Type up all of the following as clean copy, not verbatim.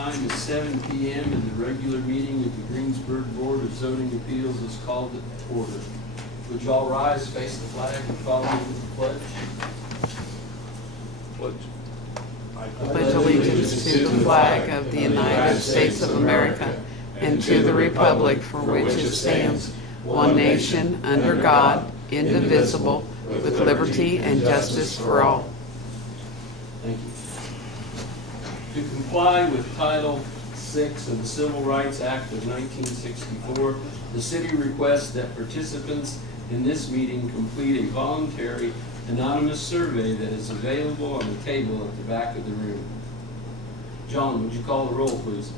time is 7 p.m. and the regular meeting of the Greensburg Board of Zoning Appeals is called to order. Would you all rise, face the flag, and follow me with the pledge? I pledge allegiance to the flag of the United States of America and to the republic for which it stands, one nation, under God, indivisible, with liberty and justice for all. Thank you. To comply with Title VI of the Civil Rights Act of 1964, the city requests that participants in this meeting complete a voluntary anonymous survey that is available on the table at the back of the room. John, would you call the roll, please?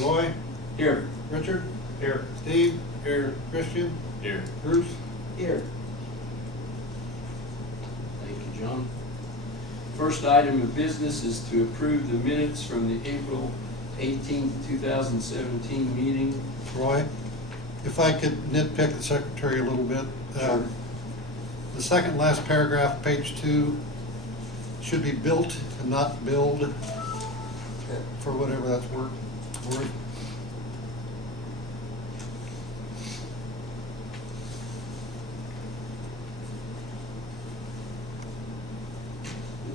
Roy? Here. Richard? Here. Steve? Here. Christian? Here. Bruce? Here. Thank you, John. First item of business is to approve the minutes from the April 18th, 2017 meeting. Roy? If I could nitpick the secretary a little bit. Sure. The second last paragraph, page 2, should be built and not build, for whatever that's worth.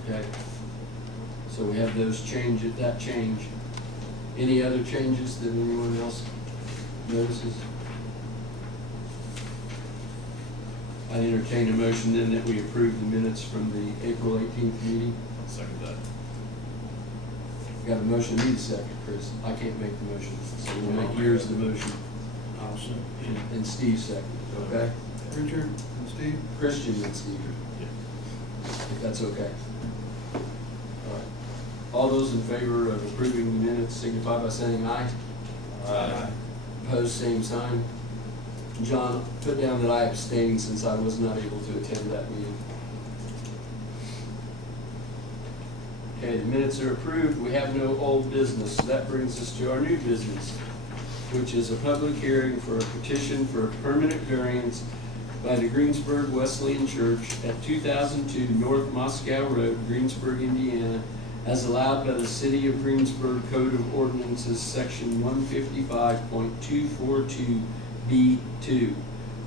Okay. So we have those changes, that change. Any other changes that anyone else notices? I entertain a motion then that we approve the minutes from the April 18th meeting. I'll second that. Got a motion, need a second, Chris. I can't make the motion, so we'll make yours the motion. And Steve second, okay? Richard and Steve? Christian and Steve, Yeah. if that's okay. All right. All those in favor of approving the minutes signify by saying aye. Aye. Opposed, same sign. John, put down that I abstained since I was not able to attend that meeting. Okay, the minutes are approved. We have no old business. So that brings us to our new business, which is a public hearing for a petition for a permanent variance by the Greensburg Wesleyn Church at 2002 North Moscow Road, Greensburg, Indiana, as allowed by the City of Greensburg Code of Ordinances, Section 155.242B2.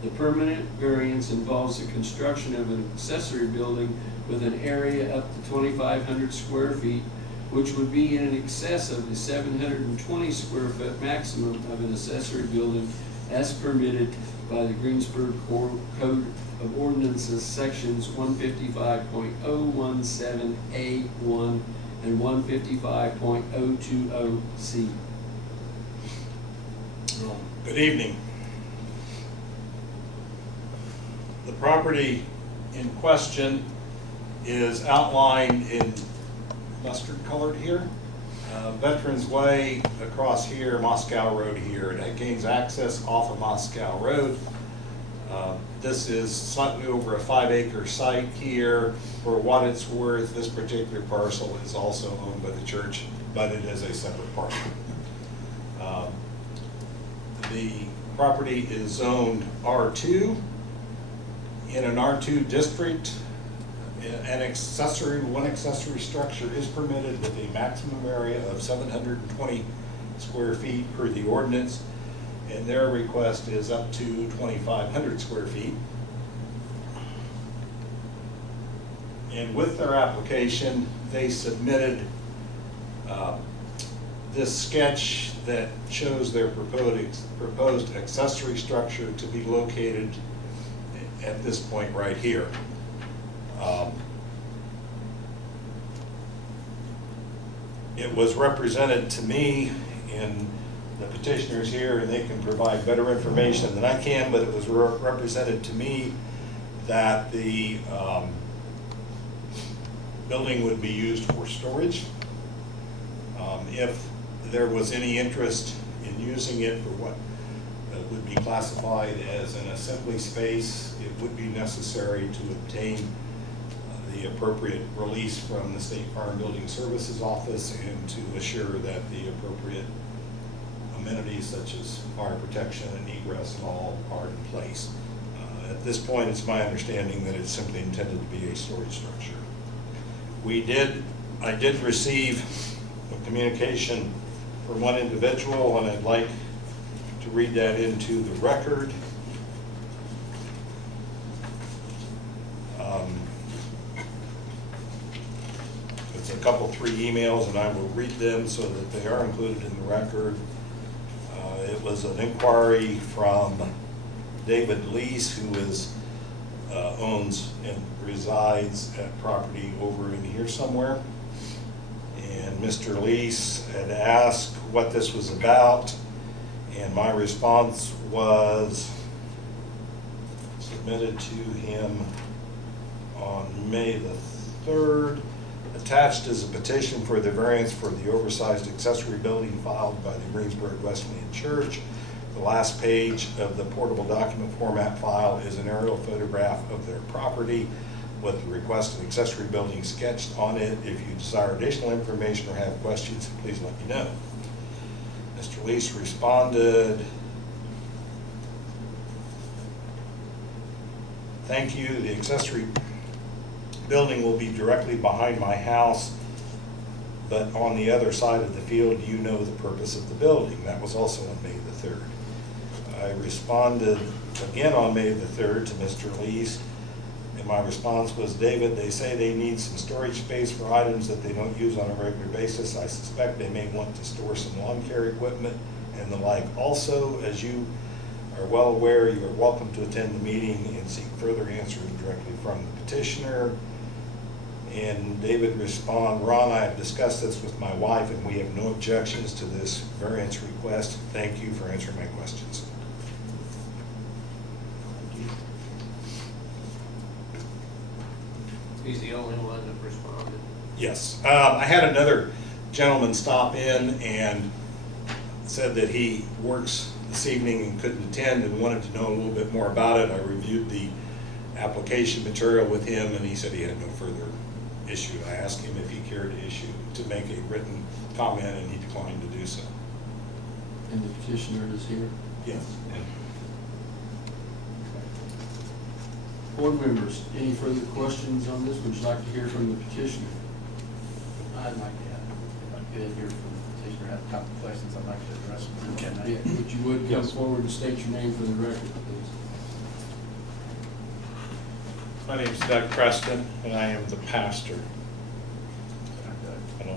The permanent variance involves the construction of an accessory building with an area up to 2,500 square feet, which would be in excess of the 720 square foot maximum of an accessory building as permitted by the Greensburg Code of Ordinances, Sections 155.017A1 and 155.020C. Good evening. The property in question is outlined in mustard colored here. Veterans Way across here, Moscow Road here. It gains access off of Moscow Road. This is slightly over a 5-acre site here. For what it's worth, this particular parcel is also owned by the church, but it is a separate parcel. The property is zoned R2. In an R2 district, one accessory structure is permitted with a maximum area of 720 square feet per the ordinance, and their request is up to 2,500 square feet. And with their application, they submitted this sketch that shows their proposed accessory structure to be located at this point right here. It was represented to me, and the petitioners here, and they can provide better information than I can, but it was represented to me that the building would be used for storage. If there was any interest in using it for what would be classified as an assembly space, it would be necessary to obtain the appropriate release from the State Farm Building Services Office and to assure that the appropriate amenities such as fire protection and egress and all are in place. At this point, it's my understanding that it's simply intended to be a storage structure. I did receive communication from one individual, and I'd like to read that into the record. It's a couple, 3 emails, and I will read them so that they are included in the record. It was an inquiry from David Lease, who owns and resides at property over in here somewhere. And Mr. Lease had asked what this was about, and my response was submitted to him on May the 3rd. Attached is a petition for the variance for the oversized accessory building filed by the Greensburg Wesleyn Church. The last page of the portable document format file is an aerial photograph of their property with the requested accessory building sketched on it. If you desire additional information or have questions, please let me know. Mr. Lease responded, "Thank you. The accessory building will be directly behind my house, but on the other side of the field. You know the purpose of the building." That was also on May the 3rd. I responded again on May the 3rd to Mr. Lease, and my response was, "David, they say they need some storage space for items that they don't use on a regular basis. I suspect they may want to store some lawn care equipment and the like. Also, as you are well aware, you are welcome to attend the meeting and seek further answers directly from the petitioner." And David responded, "Ron, I have discussed this with my wife, and we have no objections to this variance request. Thank you for answering my questions." He's the only one that responded. Yes. I had another gentleman stop in and said that he works this evening and couldn't attend and wanted to know a little bit more about it. I reviewed the application material with him, and he said he had no further issue. I asked him if he cared to make a written comment, and he declined to do so. And the petitioner is here. Yes. Board members, any further questions on this? Would you like to hear from the petitioner? I'd like to, if I could, hear from the petitioner, have a couple of questions I'd like to address. Yeah, if you would come forward and state your name for the record, please. My name is Doug Preston, and I am the pastor. Hello.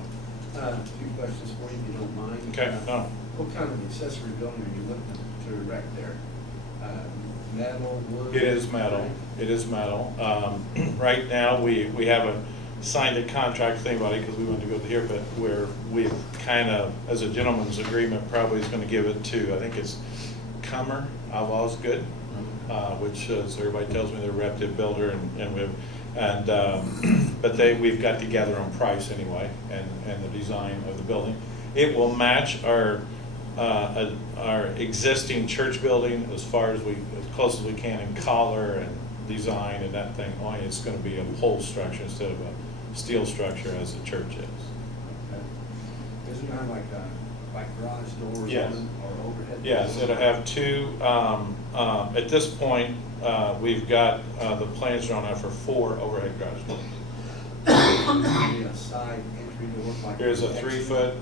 A few questions for you, if you don't mind. Okay, no. What kind of accessory building are you looking to erect there? Metal, wood? It is metal. It is metal. Right now, we haven't signed a contract with anybody because we wanted to go here, but we've kind of, as a gentleman's agreement, probably is going to give it to, I think it's Comer of Osgood, which is, everybody tells me they're a reputable builder, but we've got together on price anyway, and the design of the building. It will match our existing church building as close as we can in color and design and that thing. Only it's going to be a pole structure instead of a steel structure as the church is. Okay. Is it kind of like garage doors? Yes. Or overhead? Yes, doors? it'll have 2. At this point, we've got the plans drawn out for 4 overhead garage doors. Maybe a side entry door? Like There's a an exit? 3-foot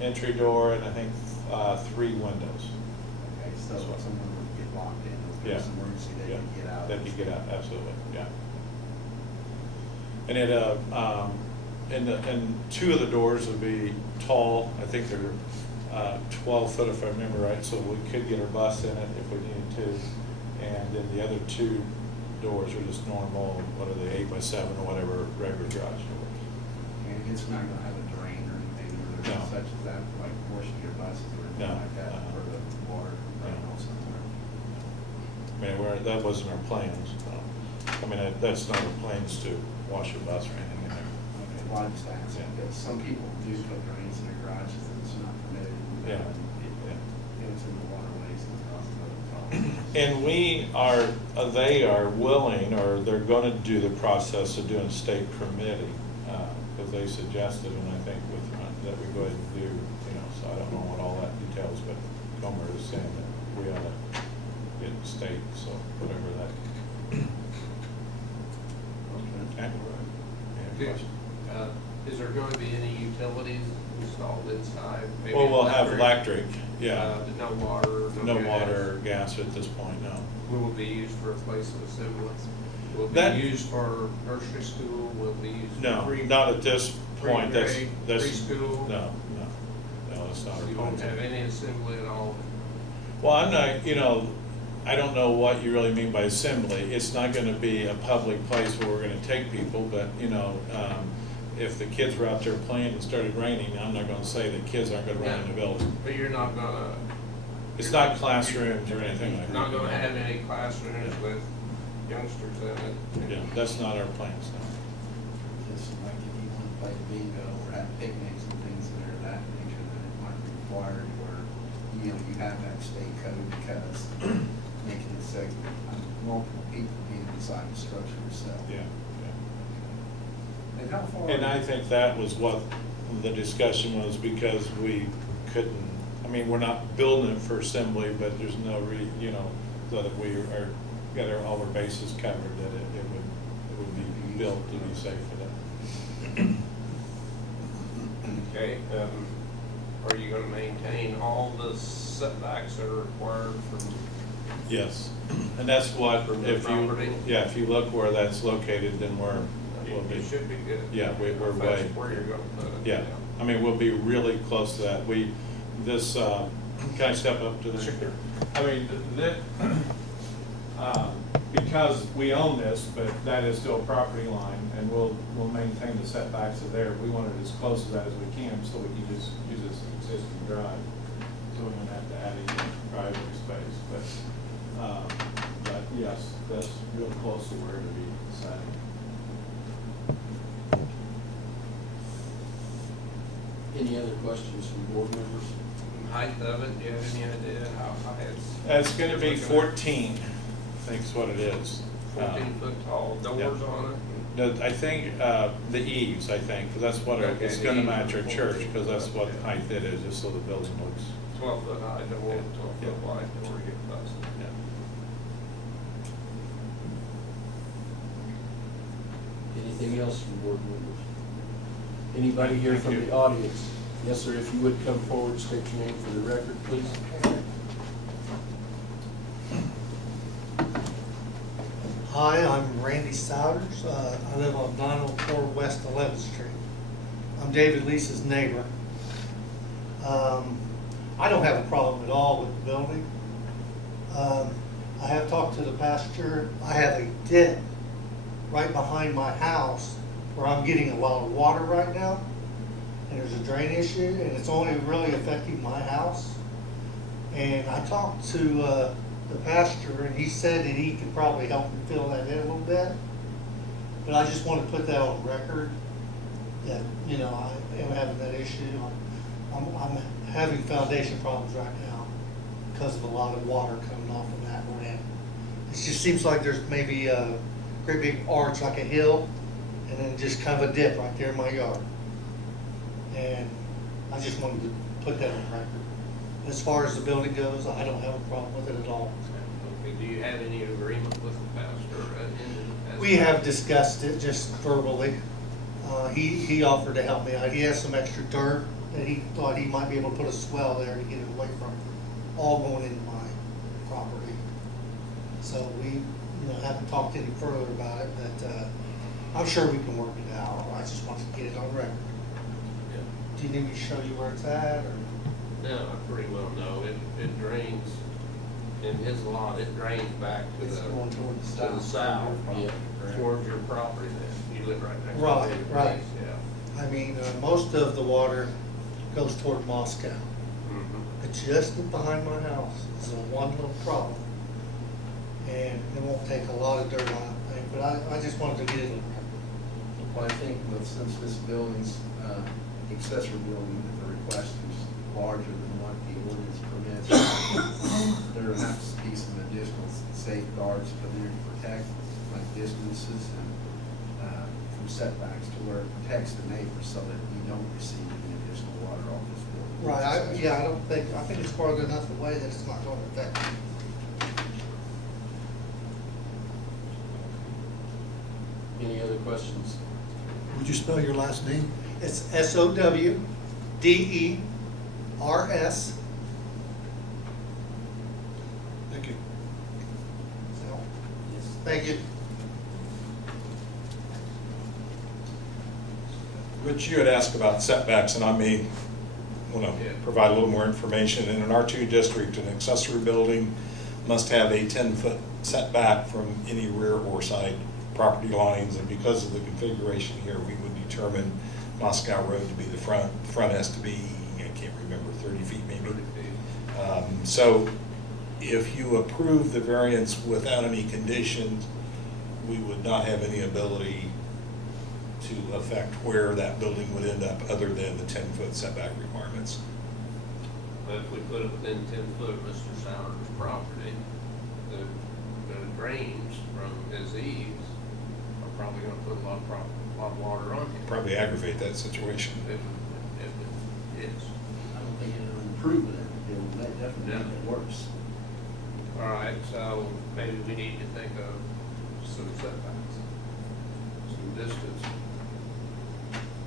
entry door and I think 3 windows. Okay, so if someone would get locked in, or Yeah. there's an emergency, they Yeah, can get out. they could get out, absolutely, yeah. And and 2 of the doors would be tall. I think they're 12 foot if I remember right, so we could get our bus in it if we needed to. And then the other 2 doors are just normal, what are they, 8x7 or whatever, regular garage doors. And it's not gonna have a drain or anything, or No. such as that, like washing your buses or anything No. like that, for the water running off somewhere. I mean, that wasn't our plans. I mean, that's not our plans to wash your bus or anything in there. Okay, well, I just asked, Yeah. because some people do put drains in their garages and it's not permitted. Yeah. It gets in the waterways and causes other problems. And they are willing, or they're going to do the process of doing state permitting, because they suggested, and I think that we go ahead and do, so I don't know what all that details, but Comer is saying that we ought to get state, so whatever that. Okay. Any Good. questions? Is there going to be any utilities installed inside. Maybe Well, we'll have electric, yeah. But no water, No gas. water or gas at this point, no. Will it be used for a place of assembly? Will it That- be used for nursery school? Will it be used for No, pre? not at this point, that's, Preschool? no, that's not our You plan. won't have any assembly at all? Well, I'm not, I don't know what you really mean by assembly. It's not gonna be a public place where we're gonna take people, but, if the kids were out there playing and started raining, I'm not gonna say that kids aren't gonna run in the building. But you're not gonna. It's not classrooms or anything like that. Not gonna have any classrooms with youngsters in it? Yeah, that's not our plans, no. Just like if you want to play bingo or have picnics and things that are that nature, then it might be required where, you have that state code because making it so multiple people being inside the structure itself. Yeah, And how far? yeah. And I think that was what the discussion was, because we couldn't, we're not building it for assembly, but there's no so that we are, got all our bases covered, that it would be built to be safe for that. Okay, are you gonna maintain all the setbacks that are required from? Yes, and that's what, From the if property? you look where that's located, then we'll be. It should be good. Yeah, we're If way. that's where you're gonna put it. Yeah, we'll be really close to that. Can I step up to this? Sure. Because we own this, but that is still a property line, and we'll maintain the setbacks of there. We want it as close to that as we can, so we can just use this existing drive. So we don't have to add any driveway space, but yes, that's real close to where it'll be setting. Any other questions from board members? Height of it, do you have any idea how high it's? It's gonna be 14, I think is what it is. 14-foot tall doors yeah. on it? No, I think, the eaves, because that's what, Okay, it's the gonna eaves match our are church, 14. because that's what height it is, just so the building looks, 12-foot high door, 12-foot Yeah. wide door, you get busted. yeah. Anything else from board members? Anybody here Thank from you. the audience? Yes, sir, if you would come forward, state your name for the record, please. Hi, I'm Randy Souders. I live on 904 West 11th Street. I'm David Leese's neighbor. I don't have a problem at all with the building. I have talked to the pastor. I have a dip right behind my house where I'm getting a lot of water right now. And there's a drain issue, and it's only really affecting my house. And I talked to the pastor, and he said that he could probably help me fill that in a little bit. But I just want to put that on record, that, I am having that issue. I'm having foundation problems right now because of a lot of water coming off of that one end. It just seems like there's maybe a great big arch, like a hill, and then just kind of a dip right there in my yard. And I just wanted to put that on record. As far as the building goes, I don't have a problem with it at all. Okay, do you have any agreement with the pastor? We have discussed it just verbally. He offered to help me out. He has some extra dirt that he thought he might be able to put a swell there to get it away from all going into my property. So we, haven't talked any further about it, but I'm sure we can work it out. I just wanted to get it on record. Do you need me to show you where it's at, or? No, I pretty well know. It drains, in his lot, it drains back to It's the, going toward the to south. the south, Yeah. Correct. towards your property then. You live right next to it. Right, right. Yeah. I mean, most of the water goes toward Moscow. Mhm. But just behind my house is a one little problem. And it won't take a lot of dirt on it, but I just wanted to get it on record. Well, I think since this building's accessory building, that the request is larger than what the ordinance permits, there has to be some additional safeguards put in to protect, like distances and from setbacks, to where it protects the neighbors so that you don't receive any additional water off this building. Right, I think it's far enough away that it's not going to affect me. Any other questions? Would you spell your last name? It's SOW, DERS. Thank you. Thank you. Rich, you had asked about setbacks, and I may want to Yeah. provide a little more information. In an R2 district, an accessory building must have a 10-foot setback from any rear or side property lines, and because of the configuration here, we would determine Moscow Road to be the front. The front has to be, I can't remember, 30 feet maybe. 30 feet. So if you approve the variance without any conditions, we would not have any ability to affect where that building would end up other than the 10-foot setback requirements. But if we put it within 10 foot of Mr. Sounders' property, the drains from his eaves are probably gonna put a lot of water on him. Probably aggravate that situation. If it is. I don't think it'll improve it, it'll definitely make it worse. All right, so maybe we need to think of some setbacks, some distance.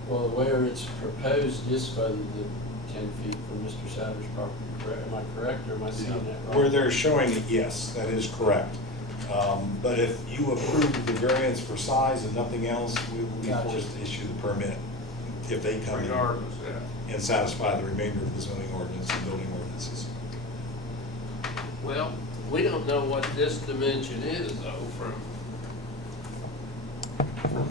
Well, where it's proposed is further than 10 feet from Mr. Souter's property, correct? Am I correct, or am I seeing that wrong? Where they're showing it, yes, that is correct. But if you approve the variance for size and nothing else, we will be Gotcha. forced to issue the permit if they come in Regardless, yeah. and satisfy the remainder of the zoning ordinance and building ordinances. Well, we don't know what this dimension is though, from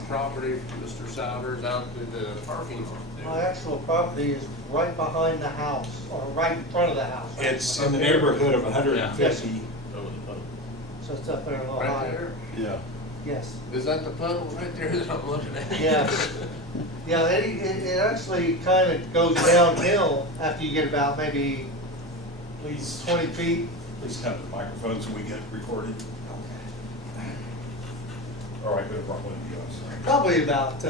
property from Mr. Souders out to the parking lot there. My actual property is right behind the house, or right in front of the house. It's in the neighborhood of 150. So it's up there a little Right higher. there? Yeah. Yes. Is that the puddle right there that I'm looking at? Yeah. Yeah, it actually kind of goes downhill after you get about maybe Please, 20 feet. please come to the microphone so we get it recorded. All right, good, what do you, I'm sorry. Probably about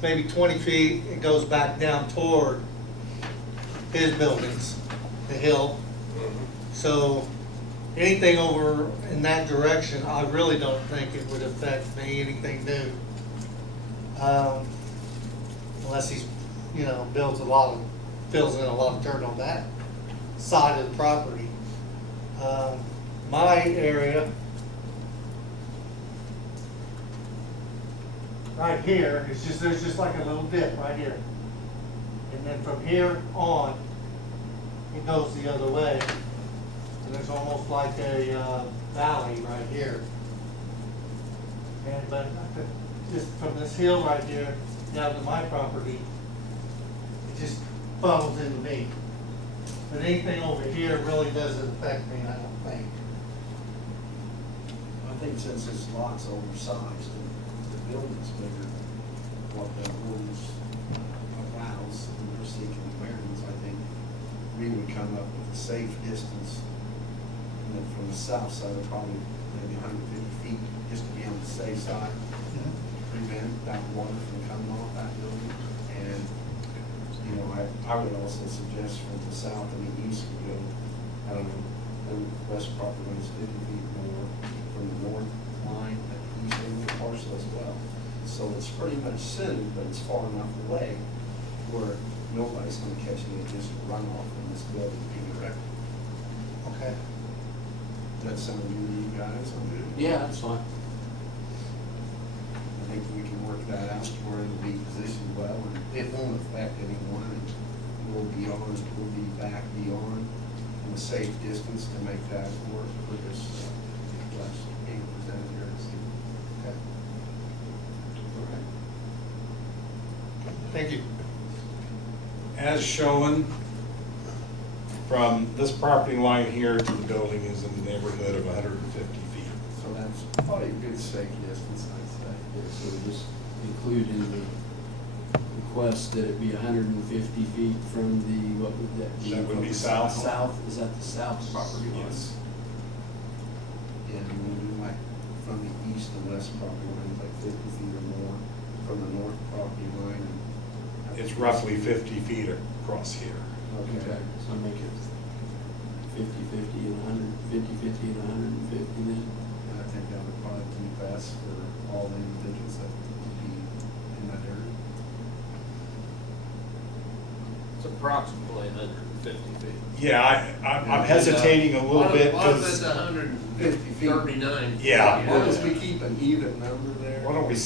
maybe 20 feet. It goes back down toward his buildings, the hill. So anything over in that direction, I really don't think it would affect me, anything new. Unless he's, fills in a lot of dirt on that side of the property. My area, right here, there's just like a little dip right here. And then from here on, it goes the other way. And there's almost like a valley right here. But just from this hill right here down to my property, it just funnels into me. But anything over here really doesn't affect me, I don't think. I think since this lot's oversized, the building's bigger, what the rules allows, and we're seeking variance, I think we would come up with a safe distance. And then from the south side, probably maybe 150 feet, just to be on the safe side, prevent that water from coming off that building. And, I would also suggest from the south and the east, we go, the west property line is 50 feet more from the north line at the east end of the parcel as well. So it's pretty much centered, but it's far enough away where nobody's gonna catch any additional runoff from this building being erected. Okay. That's something you guys, Yeah, that's fine. I think we can work that out where it'll be positioned well, and it won't affect anyone. We'll be back beyond in a safe distance to make that work for this request being presented here this evening. Okay. All right. Thank you. As shown, from this property line here to the building is in the neighborhood of 150 feet. So that's probably a good safe distance, I'd say. So we just include in the request that it be 150 feet from the, what would that be? That would be south. South, is that the south property line? Yes. And we do like from the east to west property line, like 50 feet or more from the north property line. And It's roughly 50 feet across here. Okay, so make it 50-50 and 150-50 and 150 then? And I think that would probably be best for all the individuals that would be in that area. So approximately 150 feet. Yeah, I'm hesitating a little bit What if because, it's 139? Yeah. As long as we keep an even number there. why don't we,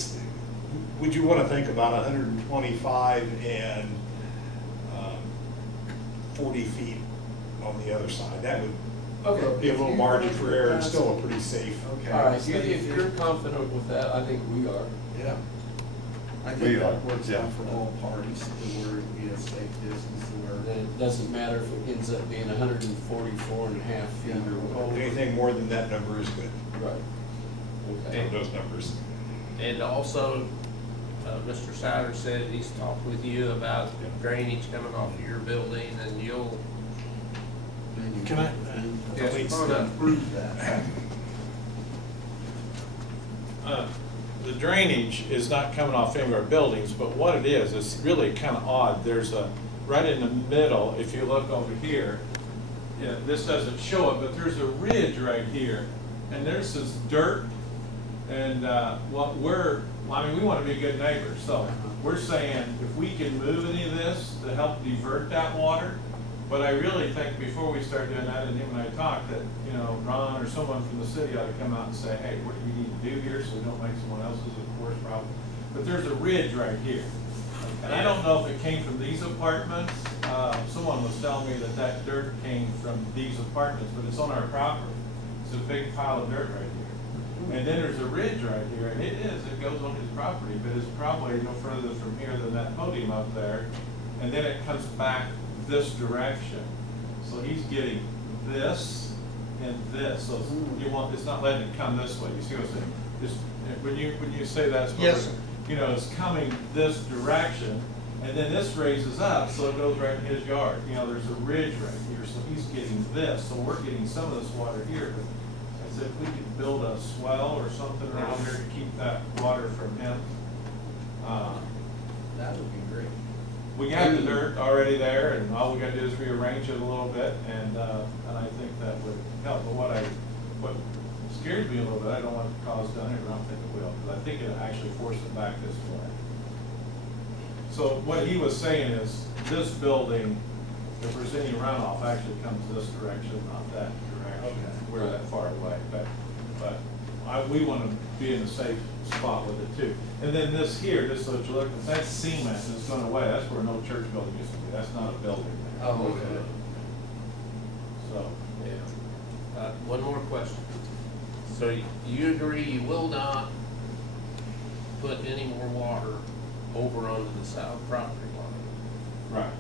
would you want to think about 125 and 40 feet on the other side? That would Okay. be a little margin for error and still a pretty safe. Okay. All right, if you're confident with that, I think we are. Yeah. I We think are, that works yeah. out for all parties, to where it'd be a safe distance to where. Then it doesn't matter if it ends up being 144 and a half feet or whatever. Anything more than that number is good. Right. Or Okay. those numbers. And also, Mr. Souter said he's talked with you about drainage coming off of your building, and you'll. Can I? Yes, Please. Prove that. The drainage is not coming off any of our buildings, but what it is, it's really kind of odd. There's a, right in the middle, if you look over here, yeah, this doesn't show it, but there's a ridge right here, and there's this dirt, and what we're, I mean, we want to be good neighbors, so we're saying if we can move any of this to help divert that water, but I really think before we start doing that, and him and I talked, that, you know, Ron or someone from the city ought to come out and say, hey, what do we need to do here so we don't make someone else's a worse problem? But there's a ridge right here. And I don't know if it came from these apartments. Someone was telling me that that dirt came from these apartments, but it's on our property. It's a big pile of dirt right here. And then there's a ridge right here, and it goes on his property, but it's probably no further from here than that podium up there. And then it comes back this direction. So he's getting this and this. So you want, it's not letting it come this way. You see what I'm saying? Just, when you say that's what Yes, sir. you know, it's coming this direction, and then this raises up, so it goes right in his yard. You know, there's a ridge right here, so he's getting this, so we're getting some of this water here. But I said, if we could build a swell or something around here to keep that water from him, That would be great. we have the dirt already there, and all we gotta do is rearrange it a little bit, and I think that would help. But what scares me a little bit, I don't want it to cause down here, I don't think it will, but I think it'll actually force it back this way. So what he was saying is, this building, if there's any runoff, actually comes this direction, not that direction. We're that far away, but we wanna be in a safe spot with it too. And then this here, just so that you look, that's cement, and it's going away, that's where an old church building used to be, that's not a building there. Oh, okay. So, Yeah. One more question. So you agree you will not put any more water over onto the south property line? right,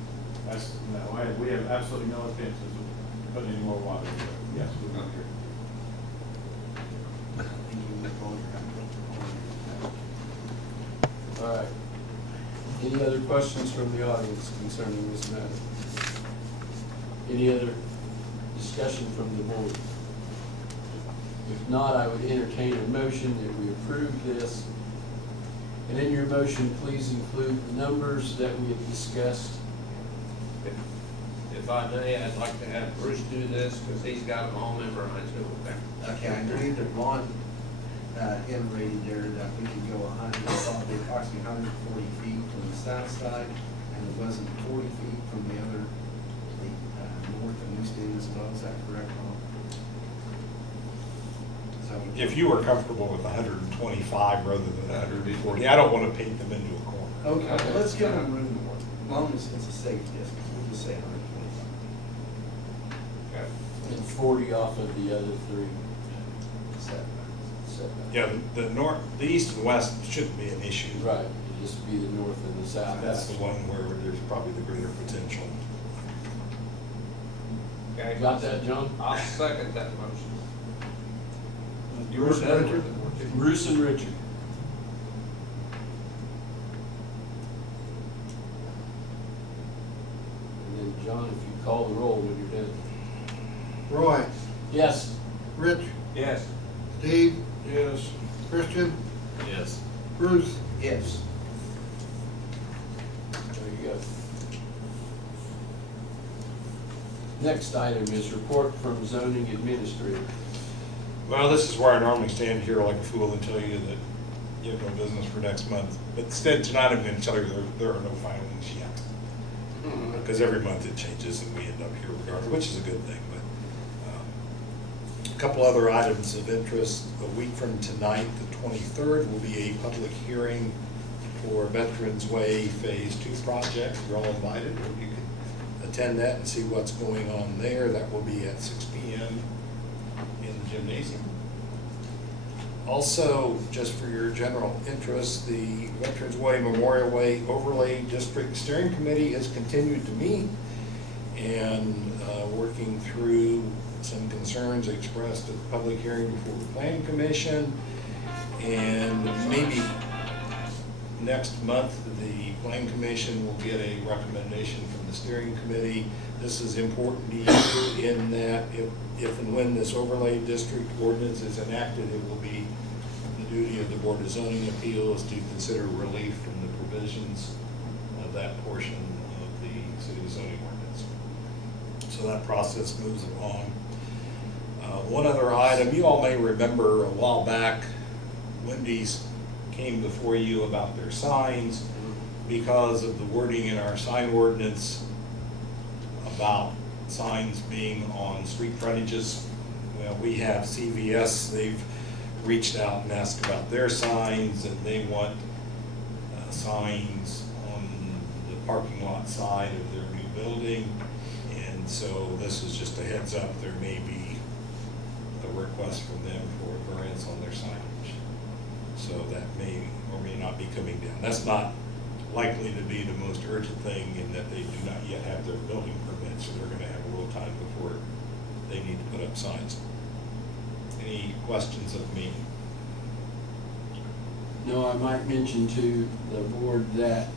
that's, no, we have absolutely no intentions of putting any more water in there, yes, we don't care. All right. Any other questions from the audience concerning this matter? Any other discussion from the board? If not, I would entertain a motion that we approve this. And in your motion, please include the numbers that we have discussed. If I may, I'd like to have Bruce do this, because he's got them all memorized over there. Okay, I agree that Ron iterated there that we could go 100, probably approximately 140 feet from the south side, and it wasn't 40 feet from the other, the north and east end as well. Is that correct, Ron? So If you are comfortable with 125 rather than 140, I don't want to paint them into a corner. okay, let's give them room more. As long as it's a safe distance, we'll just say 125. And 40 off of the other three Setbacks. setbacks. Yeah, the east and west shouldn't be an issue. Right, it'd just be the north and the south. That's the one where there's probably the greater potential. Okay. Got that, John? I'll second that motion. Bruce and Richard? Bruce and Richard. And then, John, if you call the roll when you're done. Roy, Yes. Rich, Yes. Steve, Yes. Christian, Yes. Bruce. Yes. There you go. Next item is report from zoning administrator. Well, this is where I normally stand here like a fool and tell you that you have no business for next month. But instead, tonight I'm going to tell you there are no filings yet. because every month it changes and we end up here regardless, which is a good thing. But a couple other items of interest. A week from tonight, the 23rd, will be a public hearing for Veterans Way Phase 2 project. You're all invited. Hope you can attend that and see what's going on there. That will be at 6 p.m. in the gymnasium. Also, just for your general interest, the Veterans Way Memorial Way Overlay District Steering Committee has continued to meet and working through some concerns expressed at the public hearing before the Planning Commission. And maybe next month, the Planning Commission will get a recommendation from the steering committee. This is important to you in that if and when this overlay district ordinance is enacted, it will be the duty of the Board of Zoning Appeals to consider relief from the provisions of that portion of the city zoning ordinance. So that process moves along. One other item, you all may remember a while back, Wendy's came before you about their signs because of the wording in our sign ordinance about signs being on street frontages. Well, we have CVS, they've reached out and asked about their signs, and they want signs on the parking lot side of their new building. And so this is just a heads up, there may be a request from them for variance on their signage. So that may or may not be coming down. That's not likely to be the most urgent thing in that they do not yet have their building permit, so they're gonna have a little time before they need to put up signs. Any questions of me? No, I might mention to the board that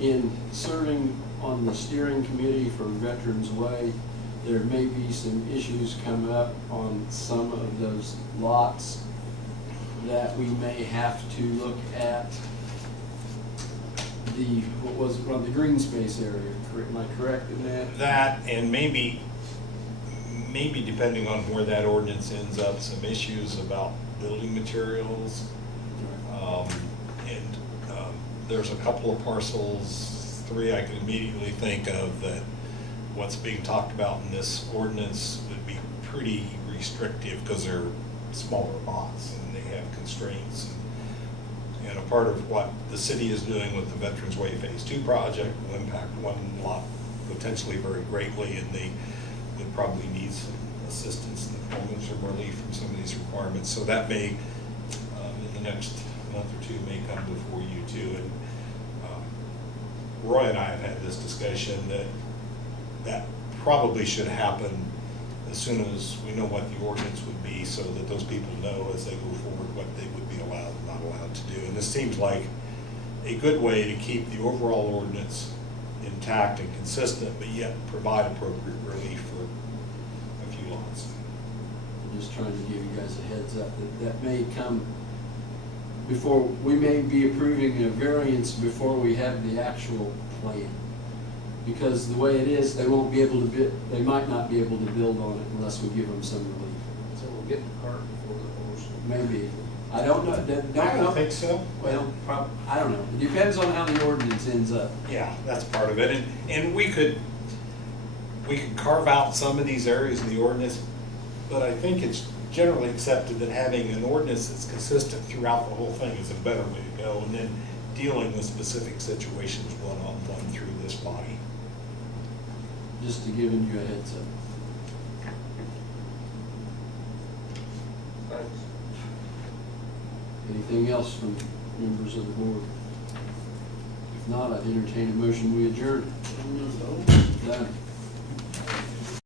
in serving on the steering committee for Veterans Way, there may be some issues come up on some of those lots that we may have to look at the, what was it, on the green space area, am I correct in that? That, and maybe depending on where that ordinance ends up, some issues about building materials. There's a couple of parcels, 3 I can immediately think of, that what's being talked about in this ordinance would be pretty restrictive because they're smaller lots and they have constraints. And a part of what the city is doing with the Veterans Way Phase 2 project will impact one lot potentially very greatly, and they would probably need some assistance in the form of some relief from some of these requirements. So that may, in the next month or two, may come before you too. And Roy and I have had this discussion that probably should happen as soon as we know what the ordinance would be, so that those people know as they go forward what they would be allowed and not allowed to do. And this seems like a good way to keep the overall ordinance intact and consistent, but yet provide appropriate relief for a few lots. I'm just trying to give you guys a heads up that may come before, we may be approving a variance before we have the actual plan. Because the way it is, they won't be able to they might not be able to build on it unless we give them some relief. So we'll get the cart before the horse. Maybe. I don't know. I don't think so. Well, I don't know. It depends on how the ordinance ends up. Yeah, that's part of it. And we could carve out some of these areas in the ordinance, but I think it's generally accepted that having an ordinance that's consistent throughout the whole thing is a better way to go, and then dealing with specific situations one-on-one through this body. Just to giving you a heads up. Thanks. Anything else from members of the board? If not, I'd entertain a motion, we adjourn. Done.